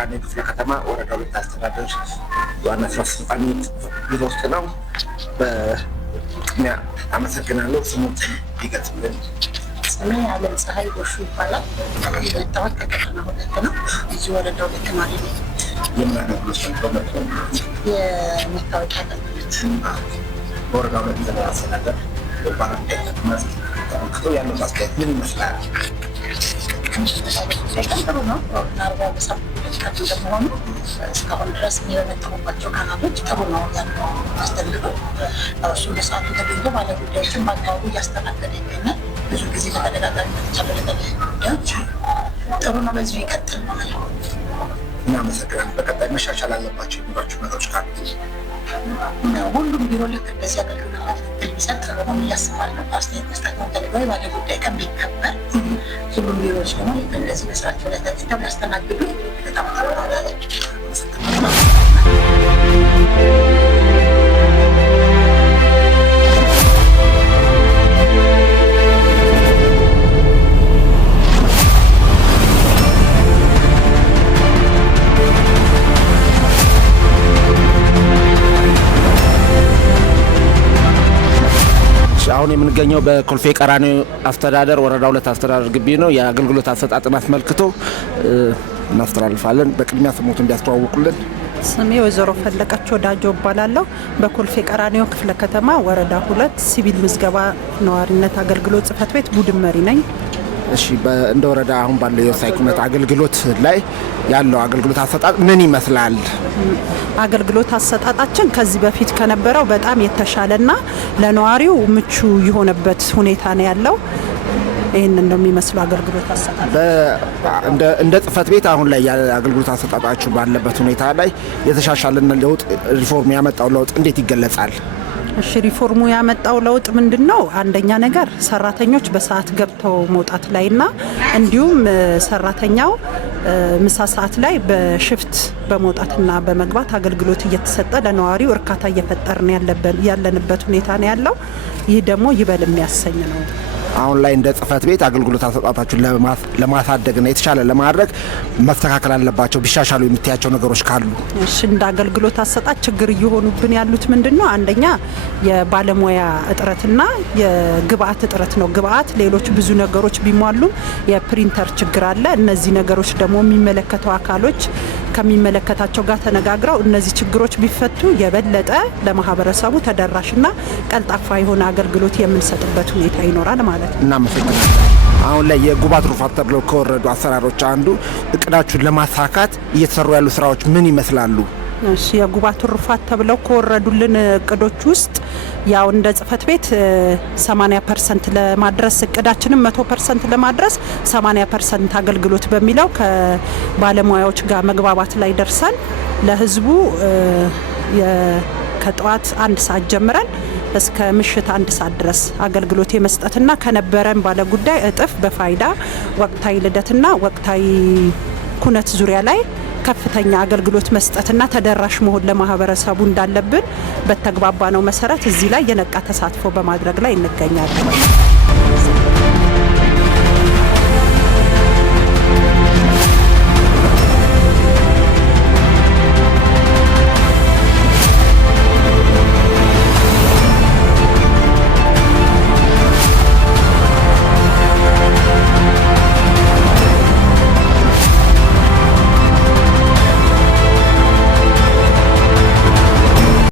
ቀራኒዮ ክፍለ ከተማ ወረዳ 2 አስተዳደር ዋና ስራ አስፈጻሚ ቢሮ ውስጥ ነው። በቅድሚያ አመሰግናለሁ። ስሙት ይገጥምልን። ስሜ አለም ፀሐይ ጎሹ ይባላል። የመጣሁት ከቀጠና 2 ነው። እዚህ ወረዳ 2 ተማሪ ነኝ። የምን አገልግሎት ነው? የመታወቂያ አገልግሎት በወረዳ 2 አስተዳደር ባለጉዳይ ተመልክቶ ያለው አስተያየት ምን ይመስላል? ጥሩ ነው። ናርባ በሳምንት እንደመሆኑ እስካሁን ድረስ የመጣሁባቸው ካናሎች ጥሩ ነው ያለው አስተዳደሩ። እሱ በሰዓቱ ተገኝቶ ባለጉዳዮችን በአግባቡ እያስተናገደ ይገኛል። ብዙ ጊዜ በተደጋጋሚ ተቻለ ጉዳዮች ጥሩ ነው። በዚሁ ይቀጥል ነው። እናመሰግናለን። በቀጣይ መሻሻል አለባቸው የሚሏቸው ነገሮች ካሉ? ሁሉም ቢሮ ልክ እንደዚህ አገልግሎት የሚሰጥ ጥሩ ነው እያስባለሁ። አስተያየት መስጠት ነው ፈልገው ባለ ጉዳይ ቀን ቢከበር ሁሉም ቢሮዎች ደግሞ ልክ እንደዚህ በስራቸው ላይ ተገኝተው ያስተናግዱ በጣም አሁን የምንገኘው በኮልፌ ቀራኒዮ አስተዳደር ወረዳ 2 አስተዳደር ግቢ ነው። የአገልግሎት አሰጣጥን አስመልክቶ እናስተላልፋለን። በቅድሚያ ስሞቱን እንዲያስተዋውቁልን። ስሜ ወይዘሮ ፈለቀች ወዳጆ እባላለሁ። በኮልፌ ቀራኒዮ ክፍለ ከተማ ወረዳ 2 ሲቪል ምዝገባ ነዋሪነት አገልግሎት ጽህፈት ቤት ቡድን መሪ ነኝ። እሺ፣ እንደ ወረዳ አሁን ባለው የሳይኩነት አገልግሎት ላይ ያለው አገልግሎት አሰጣጥ ምን ይመስላል? አገልግሎት አሰጣጣችን ከዚህ በፊት ከነበረው በጣም የተሻለና ለነዋሪው ምቹ የሆነበት ሁኔታ ነው ያለው። ይህንን ነው የሚመስለው አገልግሎት አሰጣጥ። እንደ ጽህፈት ቤት አሁን ላይ አገልግሎት አሰጣጣችሁ ባለበት ሁኔታ ላይ የተሻሻለና ለውጥ ሪፎርም ያመጣው ለውጥ እንዴት ይገለጻል? እሺ፣ ሪፎርሙ ያመጣው ለውጥ ምንድነው? አንደኛ ነገር ሰራተኞች በሰዓት ገብተው መውጣት ላይና እንዲሁም ሰራተኛው ምሳ ሰዓት ላይ በሽፍት በመውጣትና በመግባት አገልግሎት እየተሰጠ ለነዋሪው እርካታ እየፈጠርን ያለንበት ሁኔታ ነው ያለው። ይህ ደግሞ ይበል የሚያሰኝ ነው። አሁን ላይ እንደ ጽህፈት ቤት አገልግሎት አሰጣጣችሁን ለማሳደግና የተሻለ ለማድረግ መስተካከል አለባቸው ቢሻሻሉ የምታያቸው ነገሮች ካሉ? እሺ፣ እንደ አገልግሎት አሰጣጥ ችግር እየሆኑብን ያሉት ምንድነው? አንደኛ የባለሙያ እጥረትና የግብአት እጥረት ነው። ግብአት ሌሎች ብዙ ነገሮች ቢሟሉም የፕሪንተር ችግር አለ። እነዚህ ነገሮች ደግሞ የሚመለከተው አካሎች ከሚመለከታቸው ጋር ተነጋግረው እነዚህ ችግሮች ቢፈቱ የበለጠ ለማህበረሰቡ ተደራሽና ቀልጣፋ የሆነ አገልግሎት የምንሰጥበት ሁኔታ ይኖራል ማለት ነው። እናመሰግናለን። አሁን ላይ የጉባት ሩፋት ተብለው ከወረዱ አሰራሮች አንዱ እቅዳችሁን ለማሳካት እየተሰሩ ያሉ ስራዎች ምን ይመስላሉ? እሺ፣ የጉባት ሩፋት ተብለው ከወረዱልን እቅዶች ውስጥ ያው እንደ ጽህፈት ቤት 80% ለማድረስ እቅዳችንም 100% ለማድረስ 80% አገልግሎት በሚለው ከባለሙያዎች ጋር መግባባት ላይ ደርሰን ለህዝቡ ከጠዋት 1 ሰዓት ጀምረን እስከ ምሽት 1 ሰዓት ድረስ አገልግሎት የመስጠትና ከነበረን ባለጉዳይ እጥፍ በፋይዳ ወቅታዊ ልደትና ወቅታዊ ኩነት ዙሪያ ላይ ከፍተኛ አገልግሎት መስጠትና ተደራሽ መሆን ለማህበረሰቡ እንዳለብን በተግባባነው መሰረት እዚህ ላይ የነቃ ተሳትፎ በማድረግ ላይ እንገኛለን።